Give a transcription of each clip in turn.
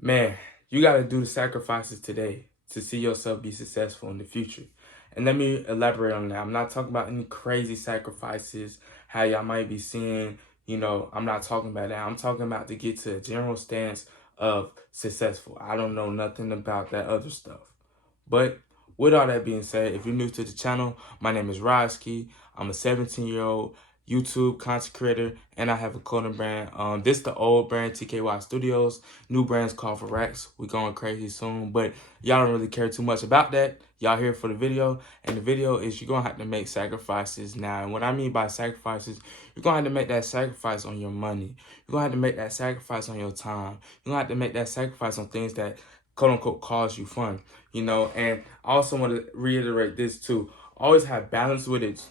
Man, you got to do the sacrifices today to see yourself be successful in the future. And let me elaborate on that. I'm not talking about any crazy sacrifices, how y'all might be seeing, I'm not talking about that. I'm talking about to get to a general stance of successful. I don't know nothing about that other stuff. But with all that being said, if you're new to the channel, my name is RODSKII. I'm a 17-year-old YouTube content creator, and I have a clothing brand. This the old brand, TKY Studios. New brand's called for Racks. We're going crazy soon, but y'all don't really care too much about that. Y'all here for the video, and the video is you're gonna have to make sacrifices now. And what I mean by sacrifices, you're gonna have to make that sacrifice on your money. You're gonna have to make that sacrifice on your time. You're gonna have to make that sacrifice on things that quote unquote cause you fun, and I also want to reiterate this too. Always have balance with it.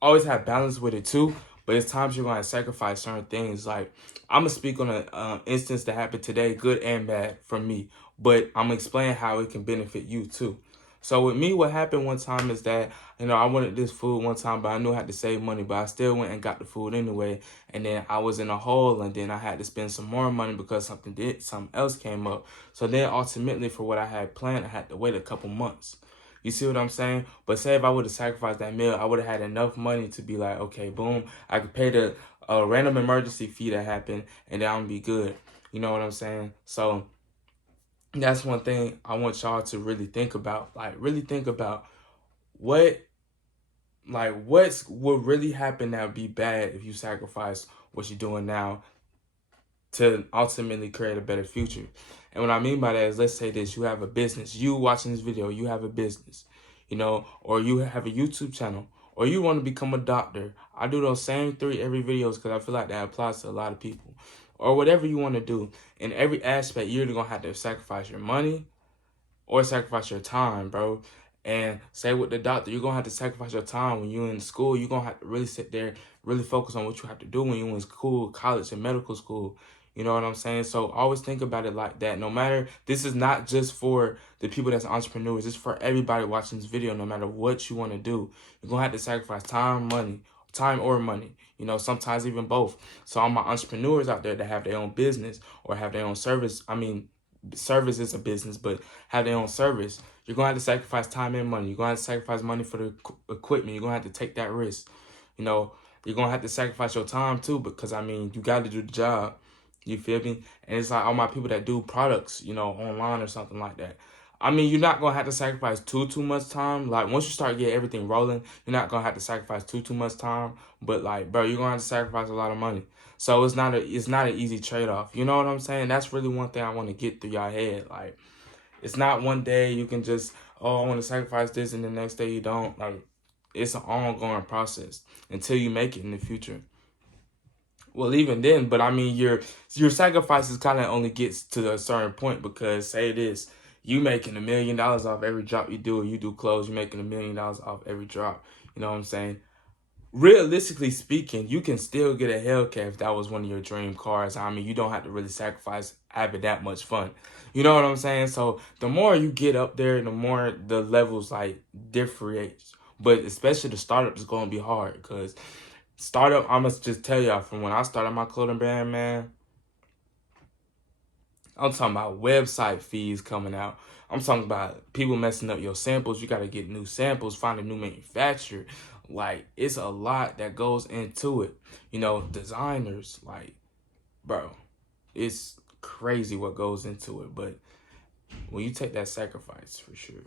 Always have balance with it too. But it's times you're going to sacrifice certain things. Like, I'm going to speak on an instance that happened today, good and bad for me. But I'm going to explain how it can benefit you too. So with me, what happened one time is that, I wanted this food one time, but I knew I had to save money, but I still went and got the food anyway. And then I was in a hole, and then I had to spend some more money because something else came up. So then ultimately for what I had planned, I had to wait a couple months. You see what I'm saying? But say if I would have sacrificed that meal, I would have had enough money to be like, okay, boom, I could pay the random emergency fee that happened, and then I'm gonna be good. You know what I'm saying? So that's one thing I want y'all to really think about. Like, really think about what's would really happen that would be bad if you sacrifice what you're doing now to ultimately create a better future. And what I mean by that is, let's say this, you have a business. You watching this video, you have a business, or you have a YouTube channel, or you want to become a doctor. I do those same 3 every videos because I feel like that applies to a lot of people. Or whatever you want to do. In every aspect, you're going to have to sacrifice your money or sacrifice your time, bro. And say with the doctor, you're going to have to sacrifice your time. When you're in school, you're going to have to really sit there, really focus on what you have to do when you're in school, college, and medical school. You know what I'm saying? So always think about it like that. No matter, this is not just for the people that's entrepreneurs. It's for everybody watching this video, no matter what you want to do. You're going to have to sacrifice time or money. Sometimes even both. So all my entrepreneurs out there that have their own business or have their own service, service is a business, but have their own service, you're going to have to sacrifice time and money. You're going to have to sacrifice money for the equipment. You're going to have to take that risk. You're going to have to sacrifice your time too, because, you got to do the job. You feel me? And it's like all my people that do products, online or something like that. You're not going to have to sacrifice too much time. Like, once you start getting everything rolling, you're not going to have to sacrifice too much time. But, like, bro, you're going to have to sacrifice a lot of money. So it's not an easy trade-off. You know what I'm saying? That's really one thing I want to get through y'all head. Like, it's not one day you can just, oh, I want to sacrifice this, and the next day you don't. Like, it's an ongoing process until you make it in the future. Well, even then, but your sacrifices kind of only gets to a certain point, because say this, you making $1 million off every drop you do, or you do clothes, you're making $1 million off every drop. You know what I'm saying? Realistically speaking, you can still get a Hellcat if that was one of your dream cars. You don't have to really sacrifice having that much fun. You know what I'm saying? So the more you get up there, the more the levels like differentiate. But especially the startup is going to be hard, because startup, I must just tell y'all, from when I started my clothing brand, man, I'm talking about website fees coming out. I'm talking about people messing up your samples. You got to get new samples, find a new manufacturer. Like, it's a lot that goes into it. Designers, like, bro, it's crazy what goes into it. But when you take that sacrifice, for sure.